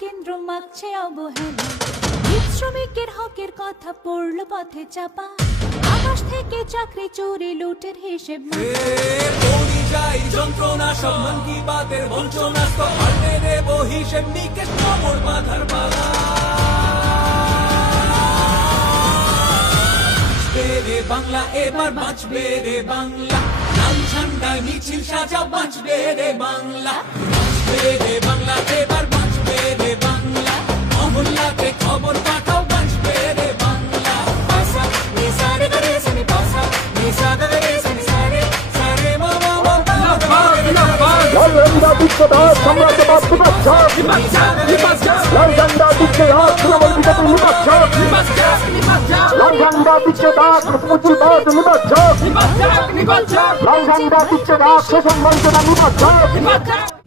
কেন্দ্র মাগছে অবহেলা, শ্রমিকের হকের কথা পড়ল পথে চাপা, আকাশ থেকে চাকরি চুরি লুটের হিসেব যন্ত্রণা সব মন কি বাতের বঞ্চনা পাল্টে দেব হিসেব নিকেশ কবর বাঁধার পালা। রে বাংলা এবার বাঁচবে রে বাংলা, লাল ঝান্ডায় মিছিল সাজা বাঁচবে রে বাংলা, বাঁচবে রে বাংলা এবার বাঁচবে রে বাংলা, মহল্লাতে খবর পাঠাও বাঁচবে রে বাংলা। পাসা নি সারে গরে সনি পাসা নি সারে গরে সনি সারে সারে মামা মামা লাল ঝান্ডা বিচ্ছেদ সাম্রাজ্যবাদ লাল ঝান্ডা বিচ্ছেদ তৃণমূল বিজেপি লাল ঝান্ডা বিচ্ছেদ মুজিবাদ লাল ঝান্ডা বিচ্ছেদ শোষণ বঞ্চনা নিবাস